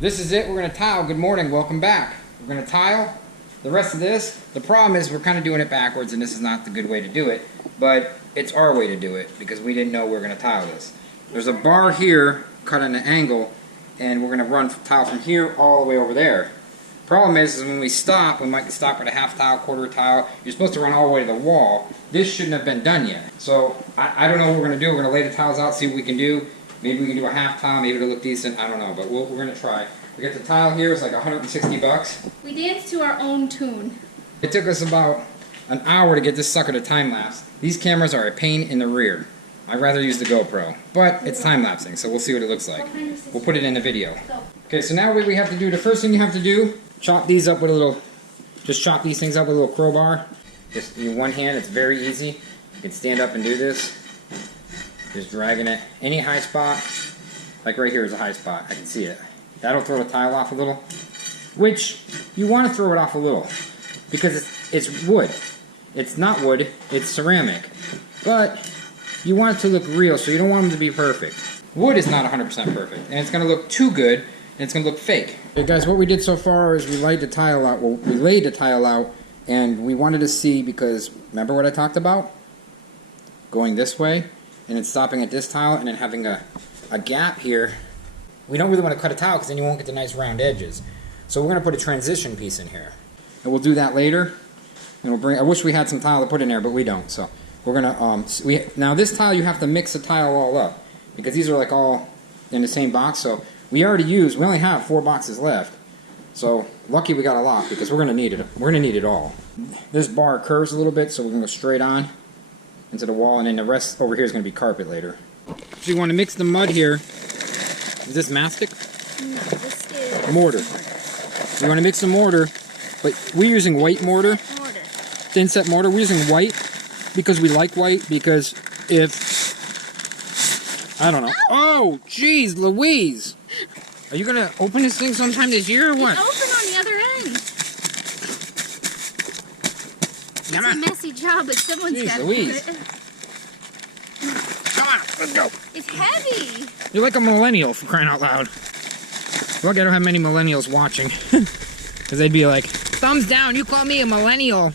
This is it. We're going to tile. Good morning. Welcome back. We're going to tile the rest of this. The problem is we're kind of doing it backwards, and this is not the good way to do it. But it's our way to do it because we didn't know we were going to tile this. There's a bar here cut at an angle, and we're going to run tile from here all the way over there. Problem is when we stop, we might stop at a half tile, quarter tile. You're supposed to run all the way to the wall. This shouldn't have been done yet. So I don't know what we're going to do. We're going to lay the tiles out, see what we can do. Maybe we can do a half tile, maybe it'll look decent, I don't know, but we're going to try. We got the tile here, it's like 160 bucks. We danced to our own tune. It took us about an hour to get this sucker to time lapse. These cameras are a pain in the rear. I'd rather use the GoPro, but it's time lapsing, so we'll see what it looks like. We'll put it in the video. Okay, so now what we have to do, the first thing you have to do, chop these up with a little, just chop these things up with a little crowbar. Just in one hand, it's very easy. You can stand up and do this. Just dragging it. Any high spot, like right here is a high spot. I can see it. That'll throw the tile off a little. Which, you want to throw it off a little. Because it's wood. It's not wood, it's ceramic. But, you want it to look real, so you don't want them to be perfect. Wood is not 100% perfect. And it's going to look too good, and it's going to look fake. Okay guys, what we did so far is we laid the tile out. Well, we laid the tile out, and we wanted to see, because, remember what I talked about? Going this way. And then stopping at this tile and then having a gap here. We don't really want to cut a tile because then you won't get the nice round edges. So we're going to put a transition piece in here. And we'll do that later. And we'll bring. I wish we had some tile to put in there, but we don't. So we're going to, now this tile you have to mix the tile all up. Because these are like all in the same box. So we only have 4 boxes left. So lucky we got a lot because we're going to need it. We're going to need it all. This bar curves a little bit, so we're going to go straight on into the wall, and then the rest over here is going to be carpet later. So you want to mix the mud here. Is this mastic? No, this is mortar. So you want to mix the mortar, but we're using white mortar. Thin set mortar. We're using white because we like white, because if... I don't know. Oh, jeez, Louise! Are you going to open this thing sometime this year or what? It's open on the other end. It's a messy job, but someone's got to do it. Come on, let's go. It's heavy. You're like a millennial, for crying out loud. Look, I don't have many millennials watching. Because they'd be like, thumbs down, you call me a millennial.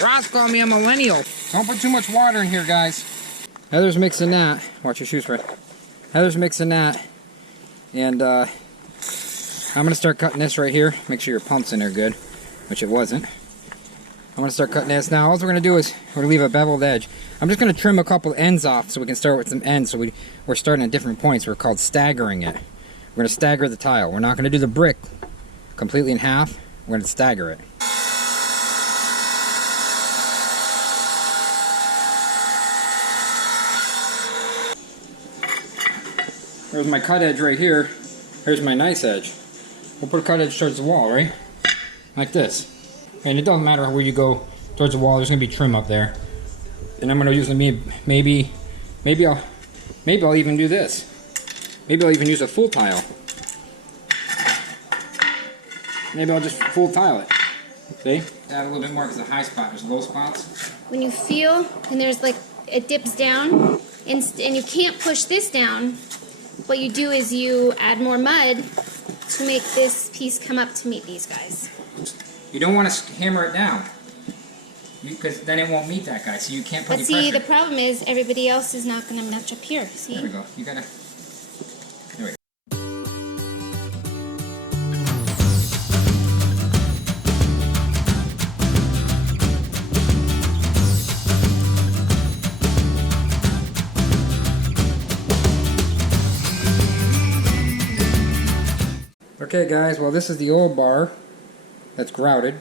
Ross called me a millennial. Don't put too much water in here, guys. Heather's mixing that. Watch your shoes, Fred. Heather's mixing that. And I'm going to start cutting this right here. Make sure your pump's in there good, which it wasn't. I'm going to start cutting this. Now, all we're going to do is we're going to leave a beveled edge. I'm just going to trim a couple ends off so we can start with some ends. So we're starting at different points. We're called staggering it. We're going to stagger the tile. We're not going to do the brick completely in half. We're going to stagger it. There's my cut edge right here. Here's my nice edge. We'll put a cut edge towards the wall, right? Like this. And it doesn't matter where you go towards the wall, there's going to be trim up there. And I'm going to use maybe I'll even do this. Maybe I'll even use a full tile. Maybe I'll just full tile it. See? Add a little bit more because the high spot, there's low spots. When you feel, and there's like, it dips down, and you can't push this down, what you do is you add more mud to make this piece come up to meet these guys. You don't want to hammer it down, because then it won't meet that guy, so you can't put any pressure. But see, the problem is everybody else is not going to match up here, see? There we go. You gotta... There we go. Okay guys, well this is the old bar that's grouted,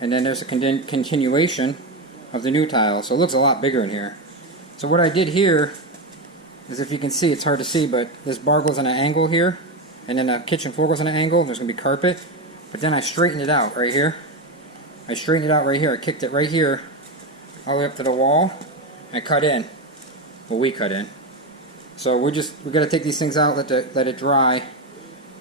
and then there's a continuation of the new tile, so it looks a lot bigger in here. So what I did here is, if you can see, it's hard to see, but this bar goes on an angle here, and then the kitchen floor goes on an angle. There's going to be carpet, but then I straightened it out right here. I straightened it out right here. I kicked it right here all the way up to the wall. I cut in. Well, we cut in. So we got to take these things out, let it dry,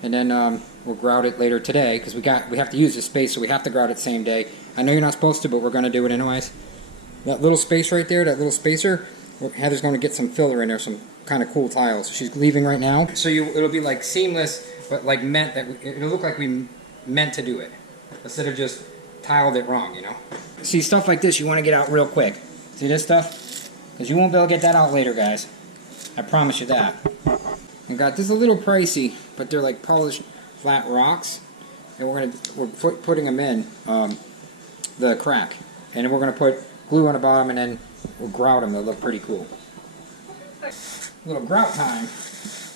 and then we'll grout it later today, because we have to use this space, so we have to grout it same day. I know you're not supposed to, but we're going to do it anyways. That little space right there, that little spacer, Heather's going to get some filler in there, some kind of cool tiles. She's leaving right now. So it'll be like seamless, but like it'll look like we meant to do it. Instead of just tiled it wrong, you know? See, stuff like this you want to get out real quick. See this stuff? Because you won't be able to get that out later, guys. I promise you that. I got this a little pricey, but they're like polished flat rocks. And we're putting them in the crack. And we're going to put glue on the bottom and then we'll grout them. They'll look pretty cool. A little grout time.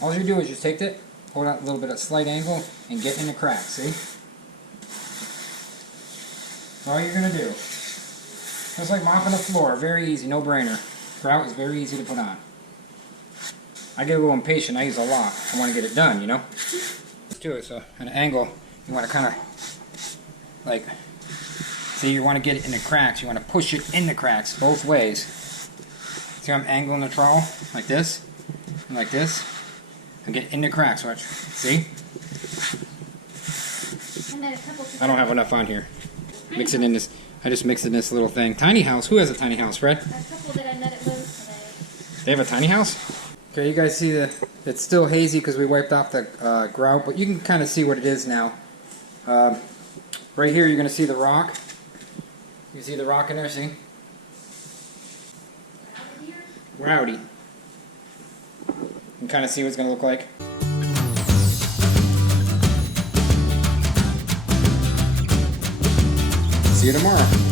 All you do is just take it, hold out a little bit of slight angle, and get in the crack, see? That's all you're going to do. Just like mopping the floor. Very easy, no brainer. Grout is very easy to put on. I get a little impatient. I use a lot. I want to get it done, you know? Let's do it. So, at an angle, you want to kind of, like, see, you want to get it in the cracks. You want to push it in the cracks both ways. See how I'm angling the trowel? Like this, and like this. And get in the cracks, watch. See? And then a couple I don't have enough on here. Mix it in this. I just mixed it in this little thing. Tiny house. Who has a tiny house, Fred? A couple that I met at Lowe's today. They have a tiny house? Okay, you guys see it's still hazy because we wiped off the grout, but you can kind of see what it is now. Right here, you're going to see the rock. You see the rock in there, see? Rowdy. You can kind of see what it's going to look like. See you tomorrow.